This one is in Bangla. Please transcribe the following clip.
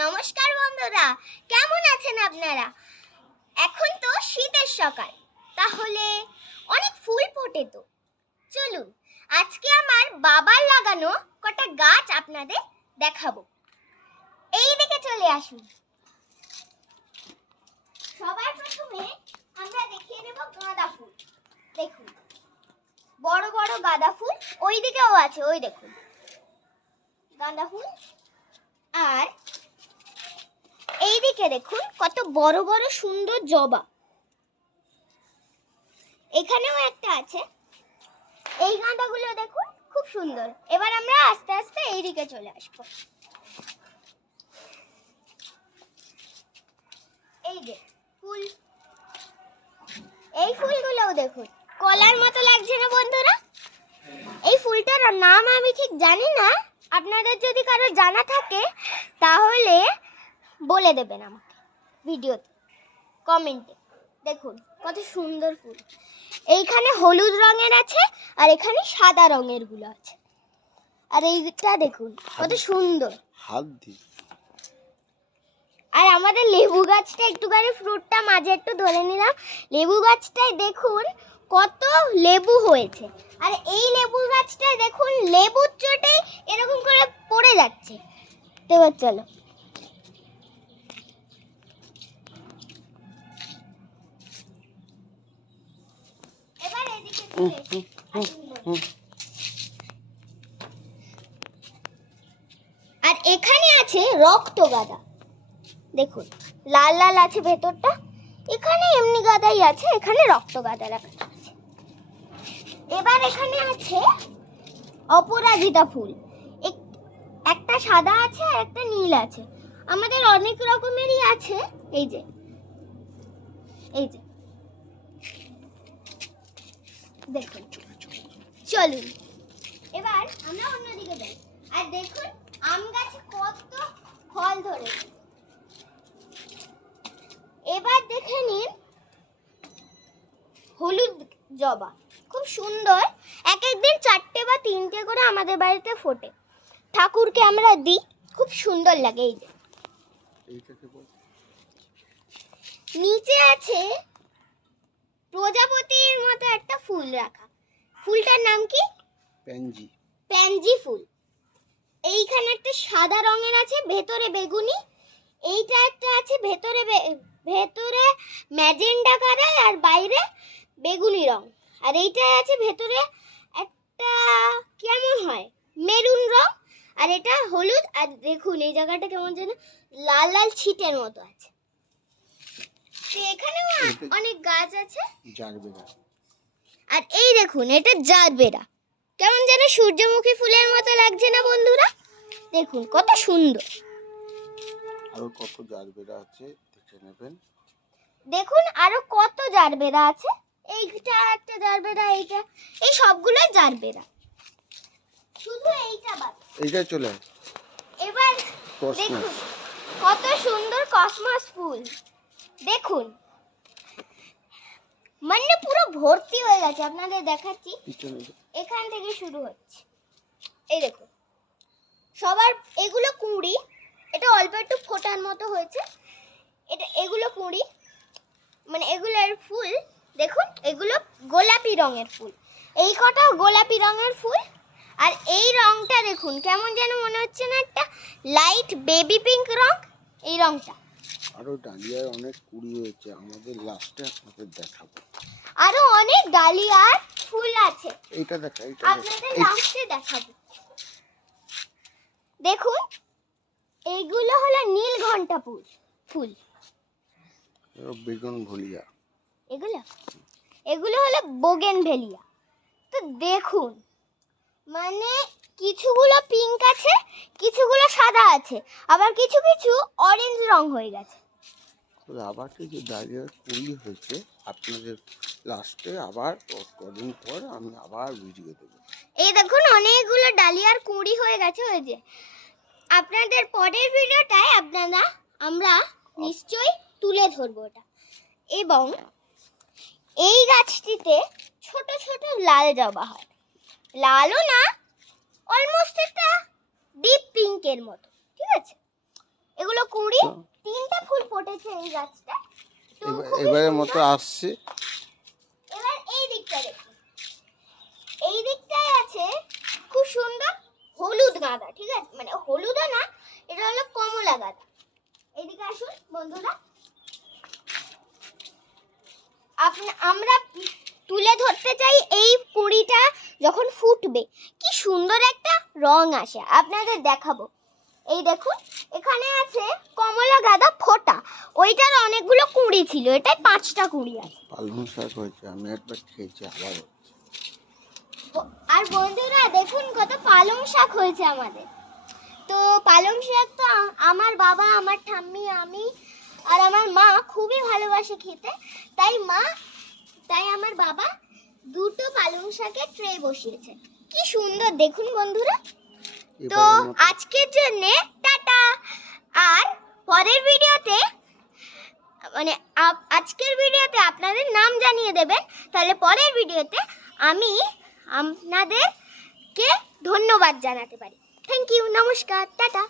নমস্কার বন্ধুরা, কেমন আছেন আপনারা? এখন তো শীতের সকাল, তাহলে অনেক ফুল ফোটে। তো চলুন আজকে আমার বাবার লাগানো কটা গাছ আপনাদের দেখাবো। এই দিকে চলে আসুন। সবার প্রথমে আমরা দেখিয়ে দেব গাঁদা ফুল। দেখুন বড় বড় গাঁদা ফুল, ওই দিকেও আছে, ওই দেখুন গাঁদা ফুল। আর এইদিকে দেখুন কত বড় বড় সুন্দর জবা, এখানেও একটা আছে। এই গাঁদাগুলো দেখুন খুব সুন্দর। এবার আমরা আস্তে আস্তে এইদিকে চলে আসব। এই যে ফুল, এই ফুলগুলোও দেখুন কলার মতো লাগছে না বন্ধুরা? এই ফুলটার নাম আমি ঠিক জানি না, আপনাদের যদি কারো জানা থাকে তাহলে বলে দেবেন আমাকে ভিডিওতে, কমেন্টে। দেখুন কত সুন্দর ফুল। এইখানে হলুদ রঙের আছে আর এখানে সাদা রঙের গুলো আছে। আর এইটা দেখুন কত সুন্দর। হাত দি। আর আমাদের লেবু গাছটা একটুখানি ফ্রুটটা মাঝে একটু ধরে নিলাম। লেবু গাছটায় দেখুন কত লেবু হয়েছে। আর এই লেবু গাছটায় দেখুন লেবুর চোটেই এরকম করে পড়ে যাচ্ছে। এবার চলো এবার এদিকে আর এখানে আছে রক্ত গাঁদা। দেখুন লাল লাল আছে ভেতরটা, এখানে এমনি গাঁদাই আছে, এখানে রক্ত গাঁদা রাখা আছে। এবার এখানে আছে অপরাজিতা ফুল, একটা সাদা আছে আর একটা নীল আছে। আমাদের অনেক রকমেরই আছে। এই যে এই যে দেখুন, চলুন এবার আমরা অন্যদিকে যাই। আর দেখুন আম গাছে কত ফল ধরেছে। এবার দেখে নিন হলুদ জবা, খুব সুন্দর। এক একদিন 4টে বা 3টে করে আমাদের বাড়িতে ফোটে, ঠাকুরকে আমরা দিই, খুব সুন্দর লাগে। এই যে নিচে আছে প্রজাপতির মতো একটা ফুল রাখা, ফুলটার নাম কি? প্যানজি। প্যানজি ফুল। এইখানে একটা সাদা রঙের আছে, ভেতরে বেগুনি। এইটা একটা আছে ভেতরে ভেতরে ম্যাজেন্ডা কালার আর বাইরে বেগুনি রং। আর এইটা আছে ভেতরে একটা কেমন হয় মেরুন রং, আর এটা হলুদ। আর দেখুন এই জায়গাটা কেমন যেন লাল লাল ছিটের মতো আছে। এখানেও অনেক গাছ আছে। জারবেরা। আর এই দেখুন এটা জারবেরা, কেমন যেন সূর্যমুখী ফুলের মতো লাগছে না বন্ধুরা? দেখুন কত সুন্দর। আরো কত জারবেরা আছে দেখে নেবেন। দেখুন আরো কত জারবেরা আছে। এইটা একটা জারবেরা, এইটা, এই সবগুলোই জারবেরা, শুধু এইটা বাদ। এইটা চলে এবার দেখুন কত সুন্দর কসমস ফুল। দেখুন মানে পুরো ভর্তি হয়ে গেছে, আপনাদের দেখাচ্ছি। এখান থেকে শুরু হচ্ছে, এই দেখুন সবার এগুলো কুঁড়ি, এটা অল্প একটু ফোটার মতো হয়েছে। এগুলো কুঁড়ি, মানে এগুলোর ফুল। দেখুন এগুলো গোলাপি রঙের ফুল, এই কটা গোলাপি রঙের ফুল। আর এই রংটা দেখুন কেমন যেন মনে হচ্ছে না একটা লাইট বেবি পিঙ্ক রং, এই রংটা। আরো ডালিয়ায় অনেক কুড়ি হয়েছে, আমাদের লাস্টে আপনাদের দেখাবো। আরো অনেক ডালিয়ার ফুল আছে, এইটা দেখা, এইটা আপনাদের লাস্টে দেখাবো। দেখুন এইগুলো হলো নীলঘণ্টা ফুল। বেগুন ভলিয়া। এগুলো হলো বোগেনভেলিয়া। তো দেখুন মানে কিছুগুলো পিঙ্ক আছে, কিছুগুলো সাদা আছে, আবার কিছু কিছু অরেঞ্জ রং হয়ে গেছে। আবার যে ডালিয়ার কুড়ি হয়েছে, আপনাদের লাস্টে আবার কদিন পর আমি আবার ভিডিও দেবো। এই দেখুন অনেকগুলো ডালিয়ার কুঁড়ি হয়ে গেছে। ওই যে আপনাদের পরের ভিডিওটায় আমরা নিশ্চয়ই তুলে ধরবো ওটা। এবং এই গাছটিতে ছোট ছোট লাল জবা হয়, লালও না, অলমোস্ট একটা ডিপ পিঙ্কের মতো, ঠিক আছে? এগুলো অনেকগুলো কুড়ি, তো 3টা ফুল ফুটেছে এই গাছটা। তো খুবই এবারের সুন্দর। মতো আসছে। এবার এই দিকটা দেখুন, এই দিকটায় আছে খুব সুন্দর হলুদ গাঁদা, ঠিক আছে, মানে হলুদও না, এটা হলো কমলা গাঁদা। এইদিকে আসুন বন্ধুরা, আমরা তুলে ধরতে চাই এই কুড়িটা যখন ফুটবে কি সুন্দর একটা রং আসে, আপনাদের দেখাবো। এই দেখুন এখানে আছে কমলা গাঁদা ফোটা, ওইটার অনেকগুলো কুড়ি ছিল, এটাই 5টা কুড়ি আছে। পালং শাক হয়েছে, আমি একবার খেয়েছি, আবার হচ্ছে। আর বন্ধুরা দেখুন কত পালং শাক হয়েছে আমাদের। তো পালং শাক তো আমার বাবা, আমার ঠাম্মি, আমি আর আমার মা খুবই ভালোবাসে খেতে, তাই আমার বাবা 2টো পালং শাকের ট্রে বসিয়েছে। কি সুন্দর দেখুন বন্ধুরা। তো এবারের মতো আজকের জন্য টাটা। আর পরের ভিডিওতে মানে আজকের ভিডিওতে আপনাদের নাম জানিয়ে দেবেন, তাহলে পরের ভিডিওতে আমি আপনাদেরকে ধন্যবাদ জানাতে পারি। থ্যাংক ইউ, নমস্কার, টাটা।